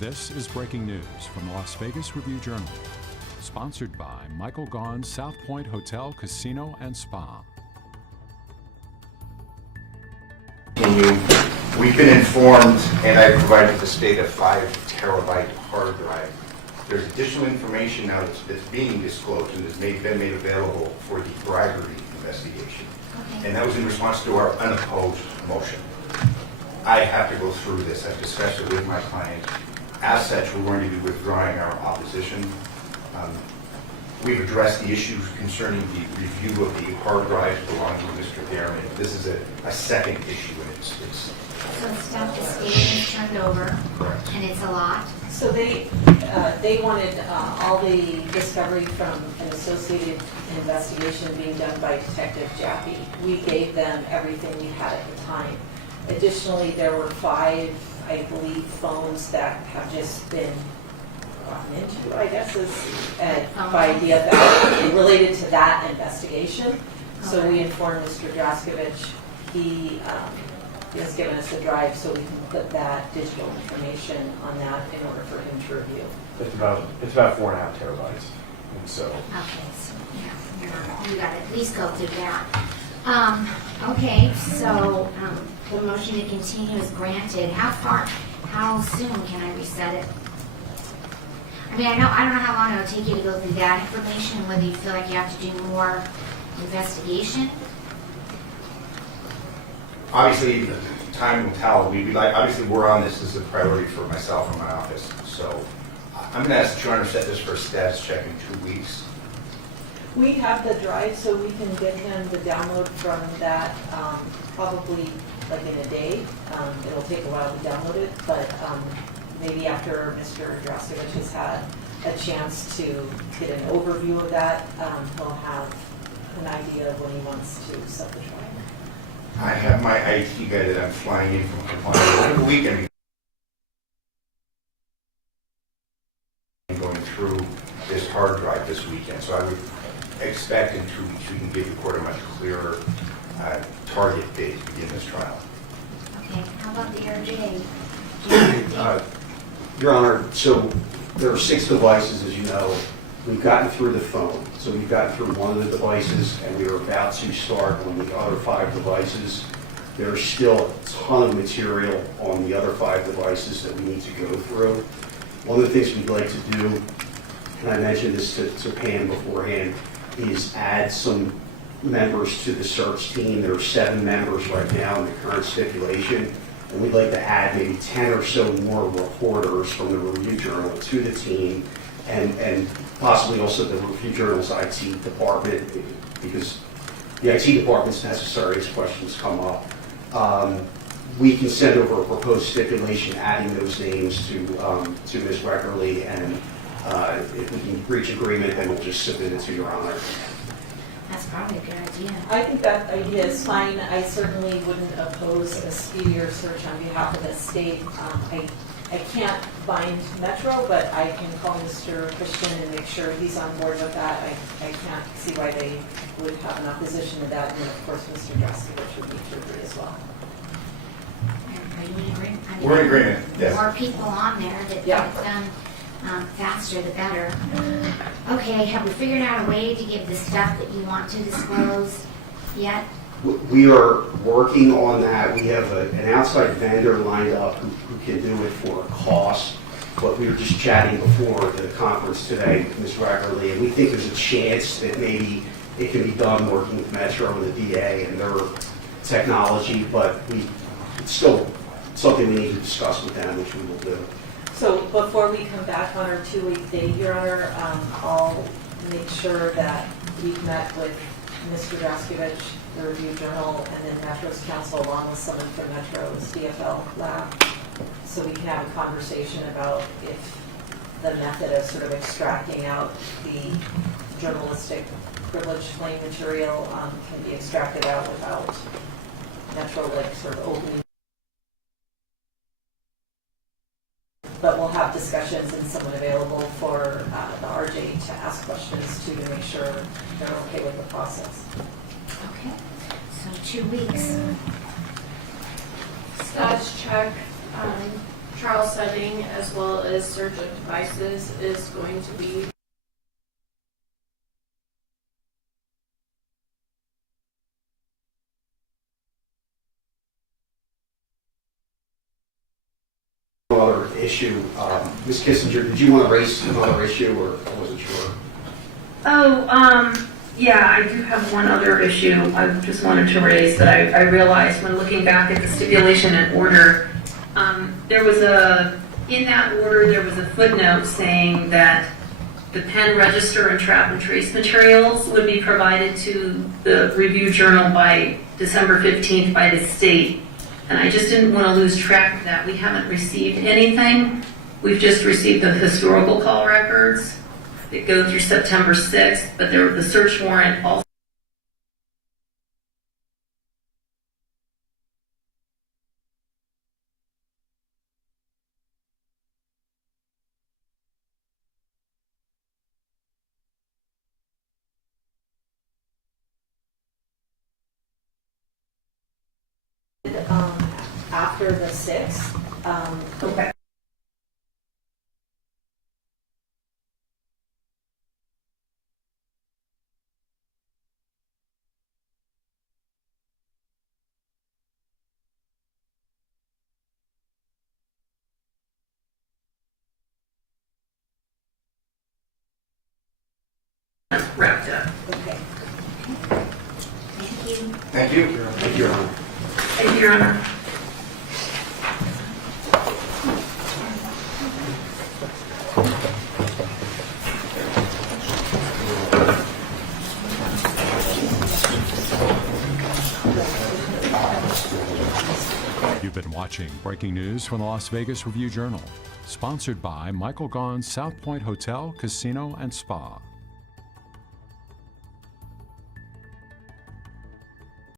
This is breaking news from the Las Vegas Review-Journal, sponsored by Michael Gaughan's South Point Hotel, Casino, and Spa. We've been informed, and I provided the state a 5-terabyte hard drive. There's additional information now that's being disclosed and has been made available for the bribery investigation. Okay. And that was in response to our unopposed motion. I have to go through this. I've discussed it with my client. As such, we're going to be withdrawing our opposition. We've addressed the issues concerning the review of the hard drives belonging to Mr. Darren. This is a second issue, and it's so stuff the state has turned over. Correct. And it's a lot. So they wanted all the discovery from an associated investigation being done by Detective Jaffe. We gave them everything we had at the time. Additionally, there were 5, I believe, phones that have just been gotten into, I guess, by DFL related to that investigation. So we informed Mr. Draskovich. He has given us a drive so we can put that digital information on that in order for him to review. It's about 4.5 terabytes. And so. Okay, so yeah, you got to at least go through that. Okay, so the motion to continue is granted. How soon can I reset it? I mean, I don't know how long it will take you to go through that information, whether you feel like you have to do more investigation. obviously time will tell. Obviously we're on this. This is a priority for myself and my office. So I'm going to ask the Your Honor to set this for a status check in 2 weeks. We have the drive, so we can get him the download from that probably like in a day. It'll take a while to download it, but maybe after Mr. Draskovich has had a chance to get an overview of that, he'll have an idea of when he wants to set the drive. I have my IT guy that I'm flying in from compliance over the weekend. Going through this hard drive this weekend, so I would expect in 2 weeks we can give the court a much clearer target date to begin this trial. Okay, how about the RJ? Your Honor, so there are 6 devices, as you know. We've gotten through the phone, so we've gotten through one of the devices, and we are about to start on the other 5 devices. There's still a ton of material on the other 5 devices that we need to go through. One of the things we'd like to do, and I mentioned this to Pam beforehand, is add some members to the search team. There are 7 members right now in the current stipulation, and we'd like to add maybe 10 or so more reporters from the Review Journal to the team, and possibly also the Review Journal's IT department, because the IT department's necessary as questions come up. We can send over a proposed stipulation adding those names to Ms. Weckerly, and if we can reach agreement, then we'll just submit it to Your Honor. That's probably a good idea. I think that idea is fine. I certainly wouldn't oppose a speedier search on behalf of the state. I can't bind Metro, but I can call Mr. Christian and make sure he's on board with that. I can't see why they would have an opposition to that. And of course, Mr. Draskovich would need to agree as well. Are you in agreement? I mean, We're in agreement, yes. More people on there that Yeah. get it done faster, the better. Okay, have we figured out a way to give the stuff that you want to disclose yet? We are working on that. We have an outside vendor lined up who can do it for a cost. But we were just chatting before the conference today with Ms. Weckerly, and we think there's a chance that maybe it can be done working with Metro and the DA and their technology, but it's still something we need to discuss with them, which we will do. So before we come back on our 2-week date, Your Honor, I'll make sure that we've met with Mr. Draskovich, the Review Journal, and then Metro's counsel, along with someone from Metro's DFL lab, so we can have a conversation about if the method of sort of extracting out the journalistic privilege claim material can be extracted out without Metro like sort of opening. But we'll have discussions and someone available for the RJ to ask questions to make sure they're okay with the process. Okay, so 2 weeks. Status check. trial setting as well as search of devices is going to be Another issue, Ms. Kissinger, did you want to raise another issue, or I wasn't sure? Yeah, I do have one other issue I just wanted to raise that I realized when looking back at the stipulation and order, in that order, there was a footnote saying that the pen register and trap and trace materials would be provided to the review journal by December 15th by the state. And I just didn't want to lose track of that. We haven't received anything. We've just received the historical call records that go through September 6th, but the search warrant also After the 6th, okay. Wrapped up. okay. Thank you. Thank you. Thank you, Your Honor. Thank you, Your Honor. You've been watching breaking news from the Las Vegas Review Journal, sponsored by Michael Gaughan's South Point Hotel, Casino, and Spa.